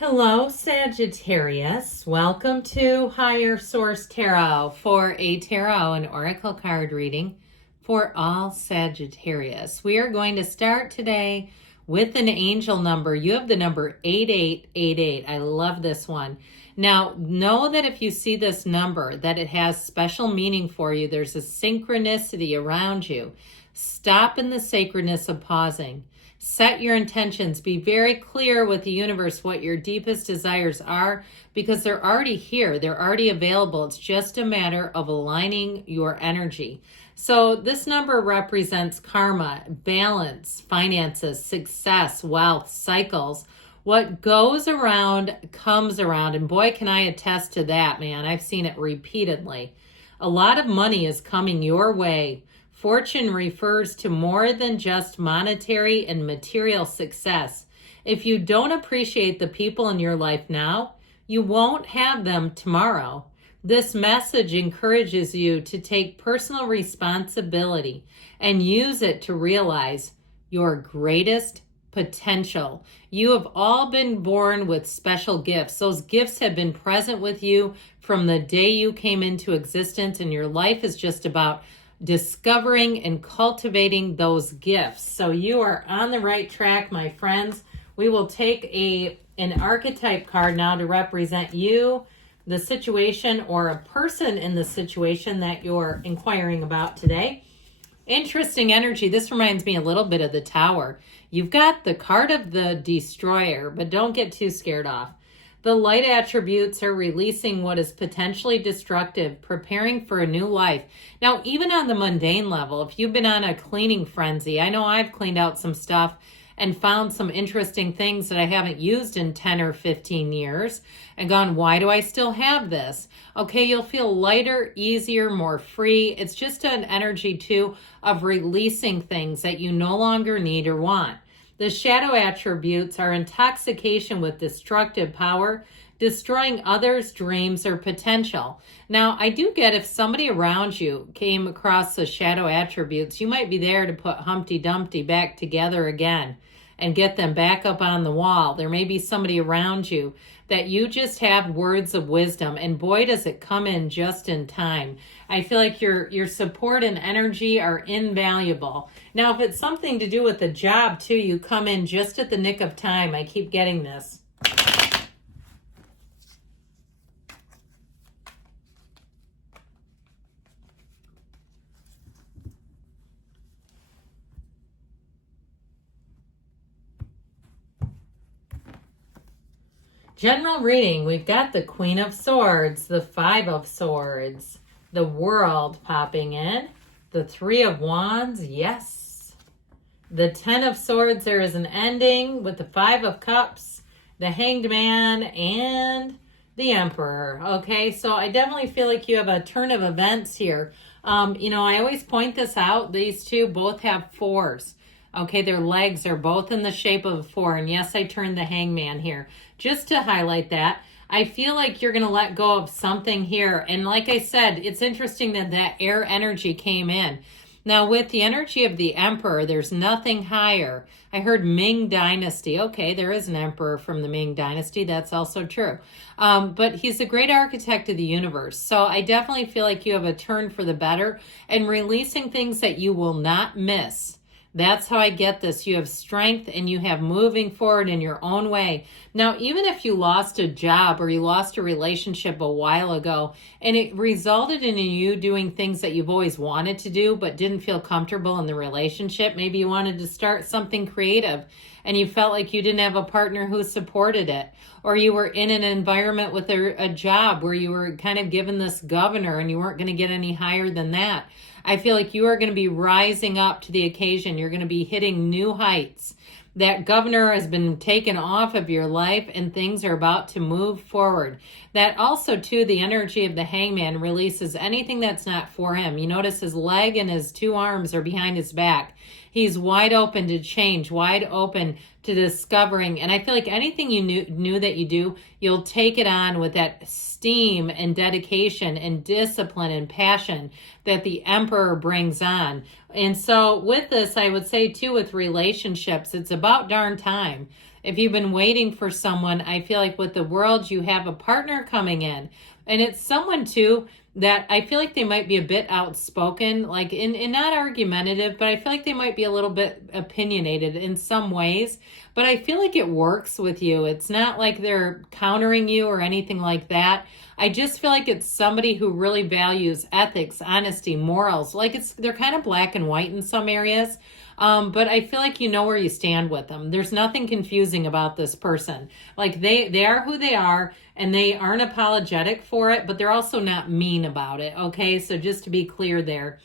Hello, Sagittarius. Welcome to Higher Source Tarot for a tarot and oracle card reading for all Sagittarius. We are going to start today with an angel number. You have the number 8888. I love this one. Now, know that if you see this number, that it has special meaning for you. There's a synchronicity around you. Stop in the sacredness of pausing. Set your intentions. Be very clear with the universe what your deepest desires are, because they're already here. They're already available. It's just a matter of aligning your energy. So this number represents karma, balance, finances, success, wealth, cycles. What goes around comes around. And boy, can I attest to that, man. I've seen it repeatedly. A lot of money is coming your way. Fortune refers to more than just monetary and material success. If you don't appreciate the people in your life now, you won't have them tomorrow. This message encourages you to take personal responsibility and use it to realize your greatest potential. You have all been born with special gifts. Those gifts have been present with you from the day you came into existence, and your life is just about discovering and cultivating those gifts. So you are on the right track, my friends. We will take an archetype card now to represent you, the situation, or a person in the situation that you're inquiring about today. Interesting energy. This reminds me a little bit of the Tower. You've got the card of the Destroyer, but don't get too scared off. The light attributes are releasing what is potentially destructive, preparing for a new life. Now, even on the mundane level, if you've been on a cleaning frenzy, I know I've cleaned out some stuff and found some interesting things that I haven't used in 10 or 15 years and gone, why do I still have this? Okay, you'll feel lighter, easier, more free. It's just an energy, too, of releasing things that you no longer need or want. The shadow attributes are intoxication with destructive power, destroying others' dreams or potential. Now, I do get if somebody around you came across the shadow attributes, you might be there to put Humpty Dumpty back together again and get them back up on the wall. There may be somebody around you that you just have words of wisdom, and boy, does it come in just in time. I feel like your support and energy are invaluable. Now, if it's something to do with the job too, you come in just at the nick of time. I keep getting this. General reading, we've got the Queen of Swords, the Five of Swords, the World popping in, the Three of Wands, yes. The Ten of Swords, there is an ending with the Five of Cups, the Hanged Man, and the Emperor. Okay, so I definitely feel like you have a turn of events here. I always point this out. These two both have fours. Okay, their legs are both in the shape of a four. And yes, I turned the Hangman here just to highlight that. I feel like you're going to let go of something here. And like I said, it's interesting that that air energy came in. Now, with the energy of the Emperor, there's nothing higher. I heard Ming Dynasty. Okay, there is an emperor from the Ming Dynasty. That's also true. But he's the great architect of the universe. So I definitely feel like you have a turn for the better and releasing things that you will not miss. That's how I get this. You have strength and you have moving forward in your own way. Now, even if you lost a job or you lost a relationship a while ago and it resulted in you doing things that you've always wanted to do but didn't feel comfortable in the relationship, maybe you wanted to start something creative and you felt like you didn't have a partner who supported it, or you were in an environment with a job where you were kind of given this governor and you weren't going to get any higher than that. I feel like you are going to be rising up to the occasion. You're going to be hitting new heights. That governor has been taken off of your life and things are about to move forward. That also, too, the energy of the Hangman releases anything that's not for him. You notice his leg and his two arms are behind his back. He's wide open to change, wide open to discovering. And I feel like anything you knew that you do, you'll take it on with that steam and dedication and discipline and passion that the Emperor brings on. And so with this, I would say too, with relationships, it's about darn time. If you've been waiting for someone, I feel like with the World, you have a partner coming in. And it's someone too that I feel like they might be a bit outspoken, like in not argumentative, but I feel like they might be a little bit opinionated in some ways. But I feel like it works with you. It's not like they're countering you or anything like that. I just feel like it's somebody who really values ethics, honesty, morals. Like they're kind of black and white in some areas. But I feel like you know where you stand with them. There's nothing confusing about this person. Like they are who they are, and they aren't apologetic for it, but they're also not mean about it. Okay, so just to be clear there.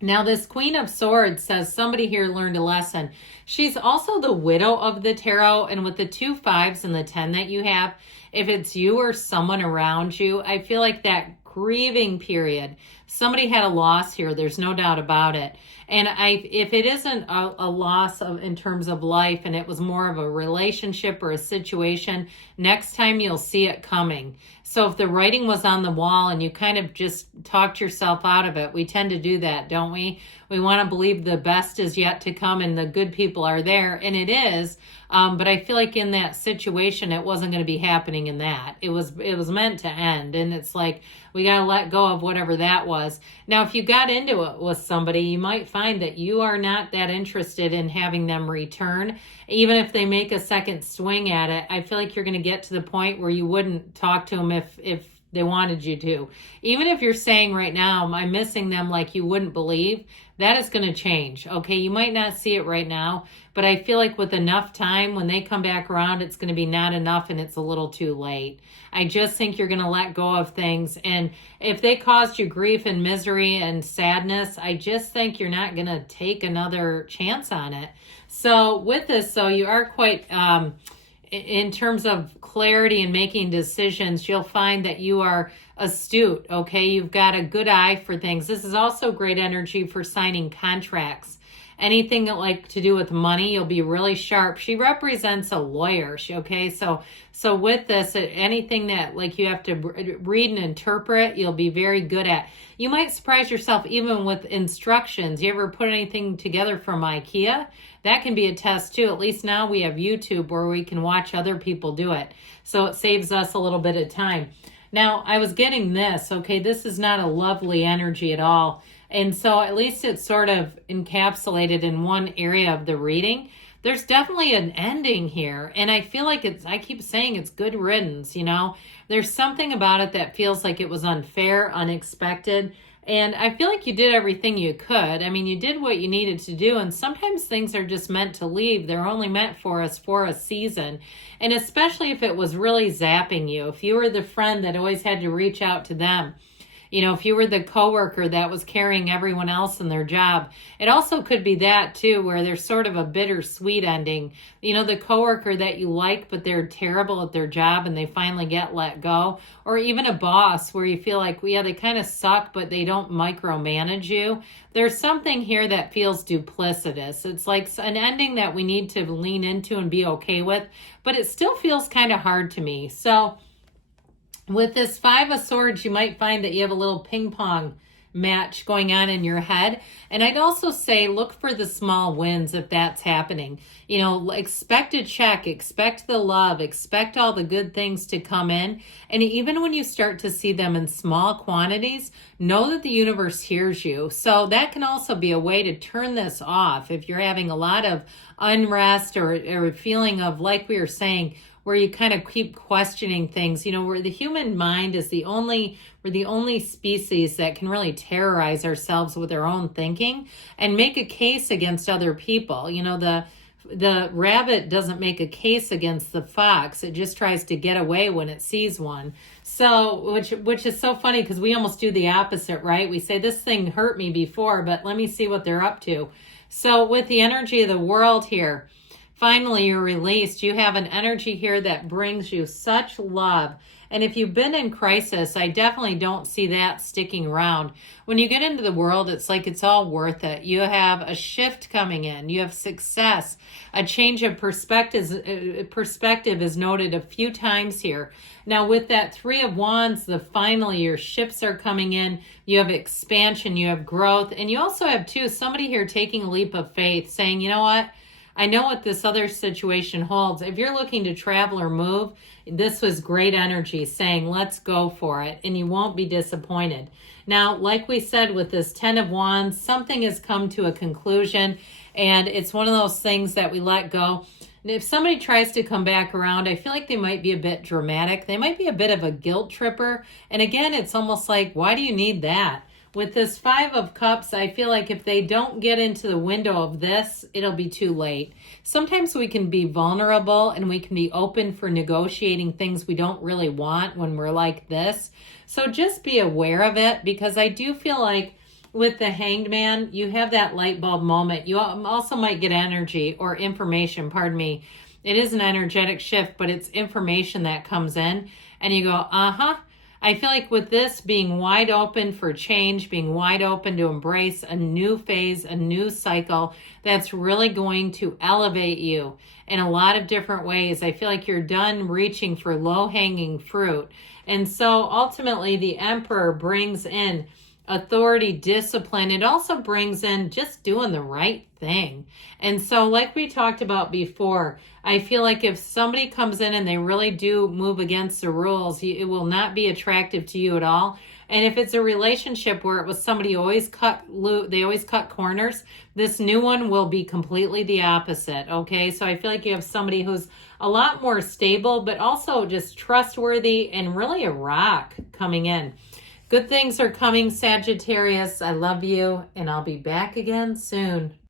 Now, this Queen of Swords says somebody here learned a lesson. She's also the widow of the tarot, and with the 2 5s and the 10 that you have, if it's you or someone around you, I feel like that grieving period, somebody had a loss here. There's no doubt about it. And if it isn't a loss in terms of life, and it was more of a relationship or a situation, next time you'll see it coming. So if the writing was on the wall and you kind of just talked yourself out of it, we tend to do that, don't we? We want to believe the best is yet to come and the good people are there, and it is. But I feel like in that situation, it wasn't going to be happening in that. It was meant to end, and it's like we got to let go of whatever that was. Now, if you got into it with somebody, you might find that you are not that interested in having them return. Even if they make a second swing at it, I feel like you're going to get to the point where you wouldn't talk to them if they wanted you to. Even if you're saying right now, I'm missing them like you wouldn't believe, that is going to change. Okay, you might not see it right now, but I feel like with enough time, when they come back around, it's going to be not enough and it's a little too late. I just think you're going to let go of things. And if they caused you grief and misery and sadness, I just think you're not going to take another chance on it. So with this, so you are quite... in terms of clarity and making decisions, you'll find that you are astute, okay? You've got a good eye for things. This is also great energy for signing contracts. Anything that like to do with money, you'll be really sharp. She represents a lawyer, okay? So with this, anything that like you have to read and interpret, you'll be very good at. You might surprise yourself even with instructions. You ever put anything together from IKEA? That can be a test too. At least now we have YouTube where we can watch other people do it. So it saves us a little bit of time. Now, I was getting this, okay? This is not a lovely energy at all. And so at least it's sort of encapsulated in one area of the reading. There's definitely an ending here. And I feel like I keep saying it's good riddance, you know? There's something about it that feels like it was unfair, unexpected. And I feel like you did everything you could. I mean, you did what you needed to do. And sometimes things are just meant to leave. They're only meant for us for a season. And especially if it was really zapping you. If you were the friend that always had to reach out to them. You know, if you were the coworker that was carrying everyone else in their job, it also could be that too, where there's sort of a bittersweet ending. You know, the coworker that you like, but they're terrible at their job and they finally get let go. Or even a boss where you feel like, well, yeah, they kind of suck, but they don't micromanage you. There's something here that feels duplicitous. It's like an ending that we need to lean into and be okay with, but it still feels kind of hard to me. So with this 5 of Swords, you might find that you have a little ping pong match going on in your head. And I'd also say look for the small wins if that's happening. You know, expect a check, expect the love, expect all the good things to come in. And even when you start to see them in small quantities, know that the universe hears you. So that can also be a way to turn this off if you're having a lot of unrest or a feeling of, like we were saying, where you kind of keep questioning things, you know, where the human mind is we're the only species that can really terrorize ourselves with our own thinking and make a case against other people. You know, the rabbit doesn't make a case against the fox. It just tries to get away when it sees one. So, which is so funny because we almost do the opposite, right? We say this thing hurt me before, but let me see what they're up to. So with the energy of the World here, finally, you're released. You have an energy here that brings you such love. And if you've been in crisis, I definitely don't see that sticking around. When you get into the World, it's like it's all worth it. You have a shift coming in. You have success. A change of perspective is noted a few times here. Now, with that 3 of Wands, finally your ships are coming in. You have expansion. You have growth. And you also have, too, somebody here taking a leap of faith, saying, you know what? I know what this other situation holds. If you're looking to travel or move, this was great energy saying, let's go for it, and you won't be disappointed. Now, like we said with this 10 of Wands, something has come to a conclusion, and it's one of those things that we let go. And if somebody tries to come back around, I feel like they might be a bit dramatic. They might be a bit of a guilt tripper. And again, it's almost like, why do you need that? With this 5 of Cups, I feel like if they don't get into the window of this, it'll be too late. Sometimes we can be vulnerable and we can be open for negotiating things we don't really want when we're like this. So just be aware of it, because I do feel like with the Hanged Man, you have that light bulb moment. You also might get energy or information, pardon me. It is an energetic shift, but it's information that comes in and you go, uh-huh. I feel like with this being wide open for change, being wide open to embrace a new phase, a new cycle that's really going to elevate you in a lot of different ways. I feel like you're done reaching for low-hanging fruit. And so ultimately the Emperor brings in authority, discipline. It also brings in just doing the right thing. And so like we talked about before, I feel like if somebody comes in and they really do move against the rules, it will not be attractive to you at all. And if it's a relationship where it was somebody who always they always cut corners, this new one will be completely the opposite, okay? So I feel like you have somebody who's a lot more stable, but also just trustworthy and really a rock coming in. Good things are coming, Sagittarius. I love you, and I'll be back again soon.